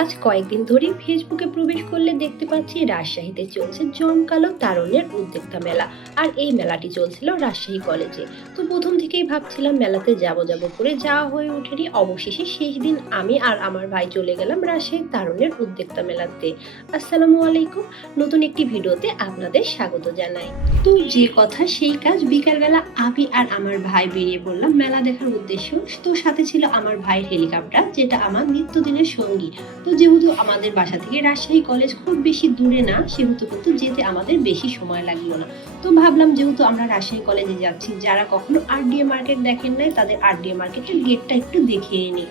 আজ কয়েকদিন ধরেই ফেসবুকে প্রবেশ করলে দেখতে পাচ্ছি রাজশাহীতে চলছে জমকালো তারণের উদ্যোক্তা মেলা। আর এই মেলাটি চলছিল রাজশাহী কলেজে। তো প্রথম থেকেই ভাবছিলাম মেলাতে যাব যাব করে যাওয়া হয়ে ওঠেনি। অবশেষে শেষ দিন আমি আর আমার ভাই চলে গেলাম রাজশাহী তারণের উদ্যোক্তা মেলাতে। আসসালামু আলাইকুম। নতুন একটি ভিডিওতে আপনাদের স্বাগত জানাই। তো যে কথা সেই কাজ বিকালবেলা আমি আর আমার ভাই বেরিয়ে পড়লাম মেলা দেখার উদ্দেশ্য। তো সাথে ছিল আমার ভাইয়ের হেলিকপ্টার, যেটা আমার নিত্যদিনের সঙ্গী। তো যেহেতু আমাদের বাসা থেকে রাজশাহী কলেজ খুব বেশি দূরে না, সেহেতু কিন্তু যেতে আমাদের বেশি সময় লাগল না। তো ভাবলাম যেহেতু আমরা রাজশাহী কলেজে যাচ্ছি, যারা কখনো আরডিএ মার্কেট দেখেন নাই, তাদের আরডিএ মার্কেটের গেটটা একটু দেখিয়ে নিই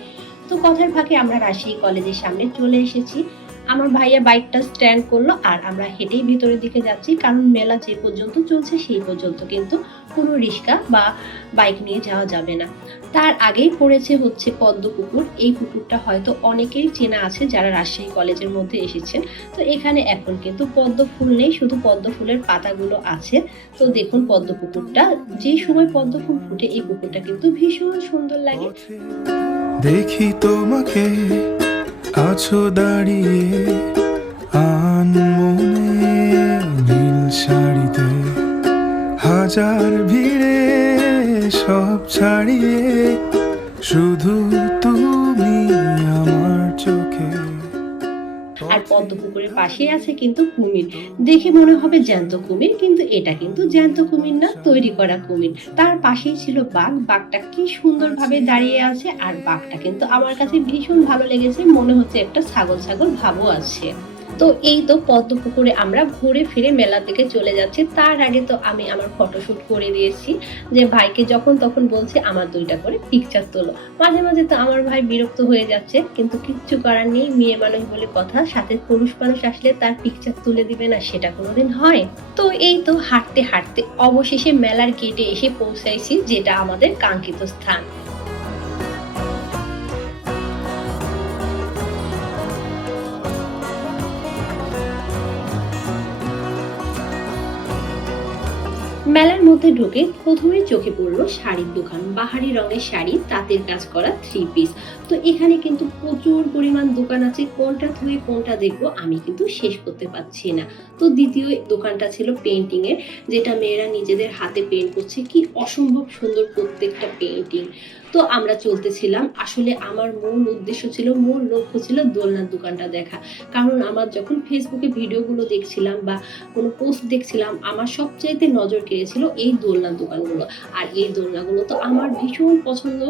তো কথার ফাঁকে আমরা রাজশাহী কলেজের সামনে চলে এসেছি। আমার ভাইয়া বাইকটা স্ট্যান্ড করল আর আমরা হেঁটেই ভিতরের দিকে যাচ্ছি, কারণ মেলা যে পর্যন্ত চলছে সেই পর্যন্ত কিন্তু কোনো রিক্সা বা বাইক নিয়ে যাওয়া যাবে না। তার আগেই পড়েছে হচ্ছে পদ্ম পুকুর এই পুকুরটা হয়তো অনেকেই চেনা আছে যারা রাজশাহী কলেজের মধ্যে এসেছেন। তো এখানে এখন কিন্তু পদ্ম ফুল নেই, শুধু পদ্ম ফুলের পাতাগুলো আছে। তো দেখুন পদ্ম পুকুরটা যে সময় পদ্ম ফুল ফুটে, এই পুকুরটা কিন্তু ভীষণ সুন্দর লাগে। দেখি তোমাকে। আছো দাঁড়িয়ে আন মনে নীল শাড়িতে। হাজার ভিড়ে সব ছাড়িয়ে শুধু পদ্ম পুকুরের পাশেই আছে কিন্তু কুমির। দেখে মনে হবে জ্যান্ত কুমির, কিন্তু এটা কিন্তু জ্যান্ত কুমির না, তৈরি করা কুমির। তার পাশেই ছিল বাঘ। বাঘটা কি সুন্দরভাবে দাঁড়িয়ে আছে, আর বাঘটা কিন্তু আমার কাছে ভীষণ ভালো লেগেছে। মনে হচ্ছে একটা ছাগল ছাগল ভাবও আছে। তো এই তো পদ্ম পুকুরে আমরা ঘুরে ফিরে মেলা থেকে চলে যাচ্ছি। তার আগে তো আমি আমার ফটোশুট করে দিয়েছি যে ভাইকে যখন তখন বলছি, আমার দুইটা করে পিকচার তোলো। মাঝে মাঝে তো আমার ভাই বিরক্ত হয়ে যাচ্ছে, কিন্তু কিচ্ছু করার নেই, মেয়ে মানুষ বলে কথা, সাথে পুরুষ মানুষ আসলে তার পিকচার তুলে দিবে না, সেটা কোনোদিন হয়। তো এই তো হাঁটতে হাঁটতে অবশেষে মেলার গেটে এসে পৌঁছাইছি, যেটা আমাদের কাঙ্ক্ষিত স্থান। মেলার মধ্যে ঢুকে প্রথমে চোখে পড়ল শাড়ির দোকান। বাহারি রঙের শাড়ি, তাঁতের কাজ করা থ্রি পিস তো এখানে কিন্তু প্রচুর পরিমাণ দোকান আছে। কোনটা ধুয়ে কোনটা দেখব আমি কিন্তু শেষ করতে পারছি না। তো দ্বিতীয় দোকানটা ছিল পেন্টিং এর, যেটা মেয়েরা নিজেদের হাতে পেন্ট করছে। কি অসম্ভব সুন্দর প্রত্যেকটা পেন্টিং তো আমরা চলতেছিলাম। আসলে আমার মূল উদ্দেশ্য ছিল, মূল লক্ষ্য ছিল দোলনার দোকানটা দেখা। কারণ আমার যখন ফেসবুকে ভিডিওগুলো দেখছিলাম বা কোনো পোস্ট দেখছিলাম, আমার সবচাইতে নজর কেড়েছিল এই দোলনার দোকানগুলো। আর এই দোলনাগুলো তো আমার ভীষণ পছন্দ।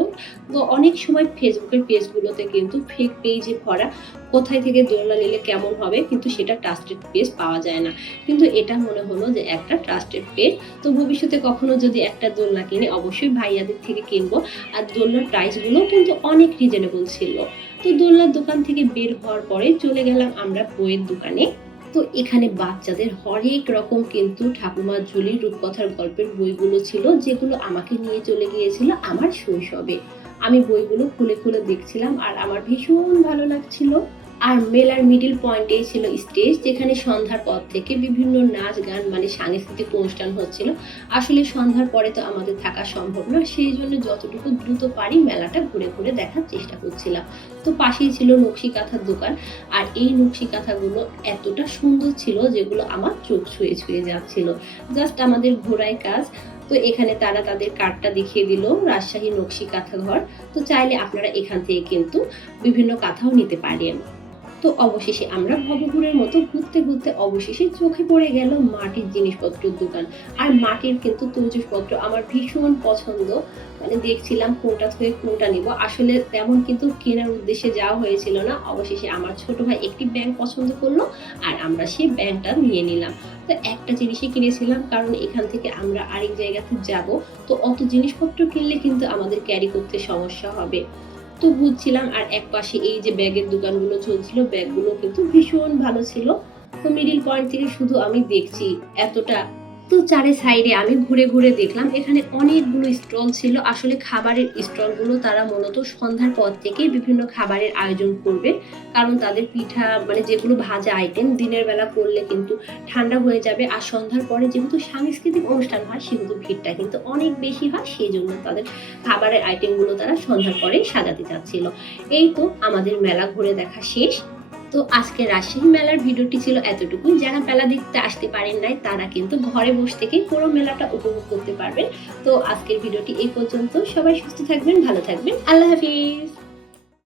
তো অনেক সময় ফেসবুকের পেজগুলোতে কিন্তু ফেক পেজে ভরা কোথায় থেকে দোলনা নিলে কেমন হবে কিন্তু সেটা ট্রাস্টেড পেজ পাওয়া যায় না। কিন্তু এটা মনে হলো যে একটা ট্রাস্টেড পেজ তো ভবিষ্যতে কখনো যদি একটা দোলনা কিনে, অবশ্যই ভাইয়াদের থেকে কিনবো। আর দোলনার প্রাইসগুলো কিন্তু অনেক রিজনেবল ছিল। তো দোলনার দোকান থেকে বের হওয়ার পরে চলে গেলাম আমরা বইয়ের দোকানে। তো এখানে বাচ্চাদের হরেক রকম কিন্তু ঠাকুমার ঝুলির রূপকথার গল্পের বইগুলো ছিল, যেগুলো আমাকে নিয়ে চলে গিয়েছিল আমার শৈশবে। আমি বইগুলো খুলে খুলে দেখছিলাম আর আমার ভীষণ ভালো লাগছিল। আর মেলার মিডিল পয়েন্টেই ছিল স্টেজ, যেখানে সন্ধ্যার পর থেকে বিভিন্ন নাচ, গান মানে সাংস্কৃতিক অনুষ্ঠান হচ্ছিল। আসলে সন্ধ্যার পরে তো আমাদের থাকা সম্ভব না সেই জন্য যতটুকু দ্রুত পারি মেলাটা ঘুরে ঘুরে দেখার চেষ্টা করছিলাম। তো পাশেই ছিল নকশি কাঁথার দোকান, আর এই নকশি কাঁথাগুলো এতটা সুন্দর ছিল যেগুলো আমার চোখ ছুঁয়ে ছুঁয়ে যাচ্ছিল। জাস্ট আমাদের ঘোড়ায় কাজ, তো এখানে তারা তাদের কার্ডটা দেখিয়ে দিল, রাজশাহী নকশি কাঁথা ঘর। তো চাইলে আপনারা এখান থেকে কিন্তু বিভিন্ন কাঁথাও নিতে পারেন। তো অবশেষে আমরা ভবঘুরের মতো ঘুরতে ঘুরতে অবশেষে চোখে পড়ে গেল মাটির জিনিসপত্রের দোকান। আর মাটির কিন্তু তৈজসপত্র আমার ভীষণ পছন্দ। মানে দেখছিলাম কোনটা থেকে কোনটা নিব। আসলে তেমন কিন্তু কেনার উদ্দেশ্যে যাওয়া হয়েছিল না। অবশেষে আমার ছোট ভাই একটি ব্যাংক পছন্দ করল আর আমরা সেই ব্যাংকটা নিয়ে নিলাম। তো একটা জিনিসই কিনেছিলাম কারণ এখান থেকে আমরা আরেক জায়গাতে যাব। তো অত জিনিসপত্র কিনলে কিন্তু আমাদের ক্যারি করতে সমস্যা হবে। তো বুঝছিলাম আর এক পাশে এই যে ব্যাগের দোকানগুলো চলছিল, ব্যাগগুলো কিন্তু ভীষণ ভালো ছিল। তো মিডিল পয়েন্ট থেকে শুধু আমি দেখছি এতটা তো চারে সাইডে আমি ঘুরে ঘুরে দেখলাম, এখানে অনেকগুলো স্টল ছিল। আসলে খাবারের স্টলগুলো তারা মূলত সন্ধ্যার পর থেকে বিভিন্ন খাবারের আয়োজন করবে। কারণ তাদের পিঠা মানে যেগুলো ভাজা আইটেম দিনের বেলা করলে কিন্তু ঠান্ডা হয়ে যাবে। আর সন্ধ্যার পরে যেহেতু সাংস্কৃতিক অনুষ্ঠান হয়, সেহেতু ভিড়টা কিন্তু অনেক বেশি হয়। সেই জন্য তাদের খাবারের আইটেমগুলো তারা সন্ধ্যার পরে সাজাতে চাচ্ছিল। এই তো আমাদের মেলা ঘুরে দেখা শেষ। তো আজকে রাজশাহী মেলার ভিডিওটি ছিল এতটুকু যারা মেলা দেখতে আসতে পারেন নাই, তারা কিন্তু ঘরে বসে থেকে পুরো মেলাটা উপভোগ করতে পারবেন। তো আজকের ভিডিওটি এই পর্যন্ত। সবাই সুস্থ থাকবেন, ভালো থাকবেন। আল্লাহ হাফিজ।